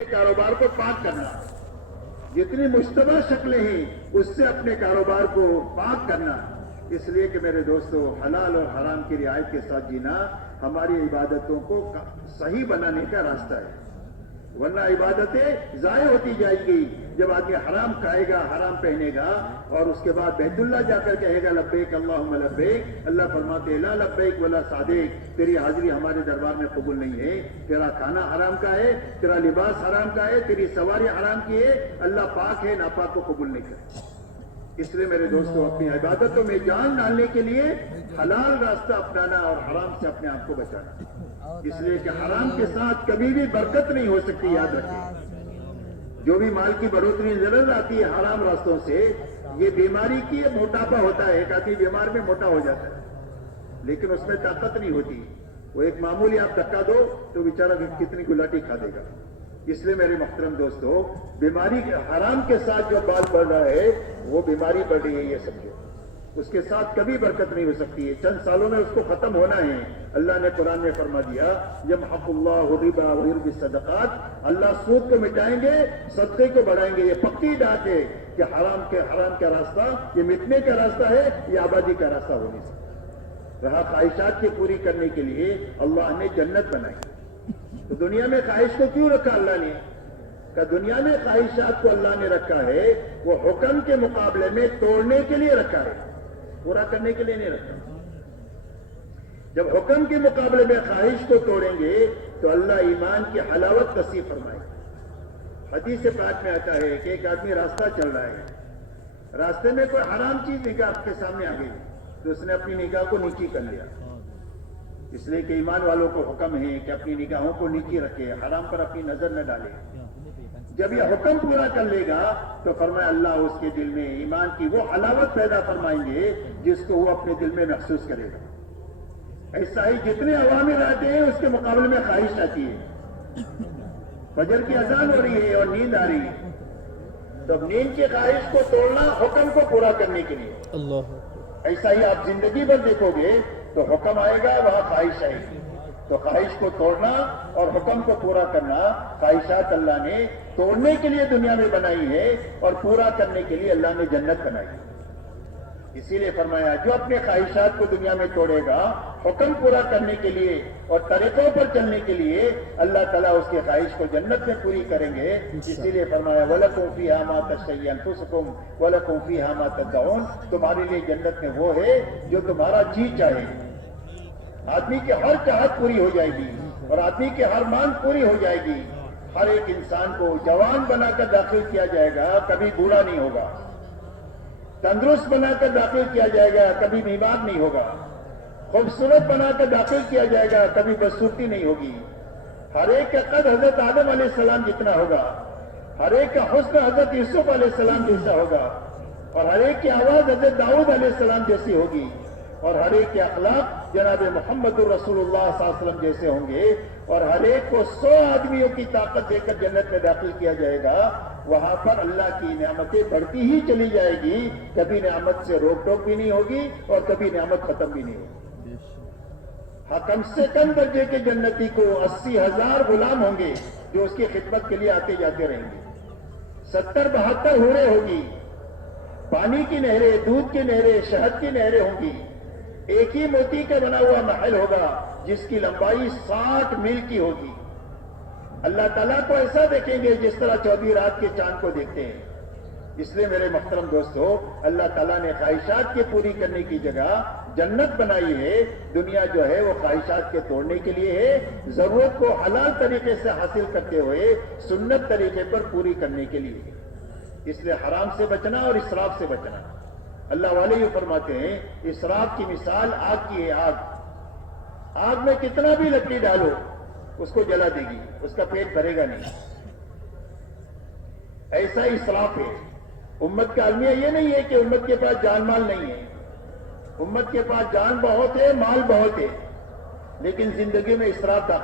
کاروبار کو پاک کرنا، جتنی مشتبہ شکلیں ہیں اس سے اپنے کاروبار کو پاک کرنا، اس لیے کہ میرے دوستو حلال اور حرام کی رعایت کے ساتھ جینا ہماری عبادتوں کو صحیح بنانے کا راستہ ہے، ورنہ عبادتیں ضائع ہوتی جائے گی۔ جب آدمی حرام کھائے گا، حرام پہنے گا اور اس کے بعد بیت اللہ جا کر کہے گا لبیک اللہم لبیک، اللہ فرماتے لا لبیک ولا صادق، تیری حاضری ہمارے دربار میں قبول نہیں ہے، تیرا کھانا حرام کا ہے، تیرا لباس حرام کا ہے، تیری سواری حرام کی ہے، اللہ پاک ہے، ناپاک کو قبول نہیں کرتا۔ اس لیے میرے دوستو اپنی عبادتوں میں جان ڈالنے کے لیے حلال راستہ اپنانا اور حرام سے اپنے آپ کو بچانا، اس لیے کہ حرام کے ساتھ کبھی بھی برکت نہیں ہو سکتی، یاد رکھیں۔ جو بھی مال کی بڑھوتری نظر آتی ہے حرام راستوں سے، یہ بیماری کی موٹاپا ہوتا ہے، ایک آدمی بیمار میں موٹا ہو جاتا ہے لیکن اس میں طاقت نہیں ہوتی، وہ ایک معمولی آپ دھکا دو تو بیچارہ کتنی گلاٹی کھا دے گا۔ اس لیے میرے محترم دوستو بیماری حرام کے ساتھ جو بال بڑھ رہا ہے وہ بیماری بڑھ رہی ہے، یہ سمجھو اس کے ساتھ کبھی برکت نہیں ہو سکتی ہے، چند سالوں میں اس کو ختم ہونا ہے۔ اللہ نے قرآن میں فرما دیا یمحق اللہ الربا ویربی الصدقات، اللہ سود کو مٹائیں گے، صدقے کو بڑھائیں گے۔ یہ پکی ڈاک ہے کہ حرام کا راستہ یہ مٹنے کا راستہ ہے، یہ آبادی کا راستہ ہو نہیں سکتا۔ رہا خواہشات کی پوری کرنے کے لیے اللہ نے جنت بنائی، تو دنیا میں خواہش کو کیوں رکھا اللہ نے؟ کہ دنیا میں خواہشات کو اللہ نے رکھا ہے وہ حکم کے مقابلے میں توڑنے کے لیے رکھا ہے، پورا کرنے کے لیے نہیں رکھا۔ جب حکم کے مقابلے میں خواہش کو توڑیں گے تو اللہ ایمان کی حلاوت نصیب فرمائے گا۔ حدیث پاک میں آتا ہے کہ ایک آدمی راستہ چل رہا ہے، راستے میں کوئی حرام چیز نگاہ کے سامنے آ گئی تو اس نے اپنی نگاہ کو نیچی کر لیا، اس لیے کہ ایمان والوں کو حکم ہے کہ اپنی نگاہوں کو نیچی رکھے، حرام پر اپنی نظر نہ ڈالے۔ جب یہ حکم پورا کر لے گا تو فرمایا اللہ اس کے دل میں ایمان کی وہ حلاوت پیدا فرمائیں گے جس کو وہ اپنے دل میں محسوس کرے گا۔ ایسا ہی جتنے عوامر آتے ہیں اس کے مقابلے میں خواہش آتی ہے۔ فجر کی اذان ہو رہی ہے اور نیند آ رہی ہے، تو اب نیند کی خواہش کو توڑنا حکم کو پورا کرنے کے لیے۔ ایسا ہی آپ زندگی بھر دیکھو گے تو حکم آئے گا وہاں خواہش آئے گی، تو خواہش کو توڑنا اور حکم کو پورا کرنا، خواہشات اللہ نے توڑنے کے لیے دنیا میں بنائی ہے اور پورا کرنے کے لیے اللہ نے جنت بنائی ہے۔ اسی لیے فرمایا جو اپنے خواہشات کو دنیا میں توڑے گا حکم پورا کرنے کے لیے اور طریقوں پر چلنے کے لیے، اللہ تعالیٰ اس کی خواہش کو جنت میں پوری کریں گے۔ اسی لیے فرمایا وَلَكُمْ فِيهَا مَا تَشْتَهِي أَنفُسُكُمْ وَلَكُمْ فِيهَا مَا تَدَّعُونَ، تمہارے لیے جنت میں وہ ہے جو تمہارا جی چاہے۔ آدمی کی ہر چاہت پوری ہو جائے گی اور آدمی کی ہر مانگ پوری ہو جائے گی۔ ہر ایک انسان کو جوان بنا کر داخل کیا جائے گا، کبھی بوڑھا نہیں ہوگا۔ تندرست بنا کر داخل کیا جائے گا، کبھی بیمار نہیں ہوگا۔ خوبصورت بنا کر داخل کیا جائے گا، کبھی بدصورتی نہیں ہوگی۔ ہر ایک کا قد حضرت آدم علیہ السلام جتنا ہوگا، ہر ایک کا حسن حضرت یوسف علیہ السلام جیسا ہوگا، اور ہر ایک کی آواز حضرت داؤد علیہ السلام جیسی ہوگی، اور ہر ایک کے اخلاق جناب محمد الرسول اللہ صلی اللہ علیہ وسلم جیسے ہوں گے، اور ہر ایک کو 100 آدمیوں کی طاقت دے کر جنت میں داخل کیا جائے گا۔ وہاں پر اللہ کی نعمتیں بڑھتی ہی چلی جائے گی، کبھی نعمت سے روک ٹوک بھی نہیں ہوگی اور کبھی نعمت ختم بھی نہیں ہوگی۔ ہاں کم سے کم درجے کے جنتی کو 80,000 غلام ہوں گے جو اس کی خدمت کے لیے آتے جاتے رہیں گے۔ 70-72 حوریں ہوگی، پانی کی نہریں، دودھ کی نہریں، شہد کی نہریں ہوں گی۔ ایک ہی موتی کا بنا ہوا محل ہوگا جس کی لمبائی 60 میل کی ہوگی۔ اللہ تعالیٰ کو ایسا دیکھیں گے جس طرح 14 رات کے چاند کو دیکھتے ہیں۔ اس لیے میرے محترم دوستو اللہ تعالیٰ نے خواہشات کے پوری کرنے کی جگہ جنت بنائی ہے۔ دنیا جو ہے وہ خواہشات کے توڑنے کے لیے ہے، ضرورت کو حلال طریقے سے حاصل کرتے ہوئے سنت طریقے پر پوری کرنے کے لیے ہے۔ اس لیے حرام سے بچنا اور اسراف سے بچنا۔ اللہ والے یہ فرماتے ہیں اسراف کی مثال آگ کی ہے، آگ میں کتنا بھی لکڑی ڈالو اس کو جلا دے گی، اس کا پیٹ بھرے گا نہیں۔ ایسا ہی اسراف ہے۔ امت کا المیہ یہ نہیں ہے کہ امت کے پاس جان مال نہیں ہے، امت کے پاس جان بہت ہے، مال بہت ہے، لیکن زندگی میں اسراف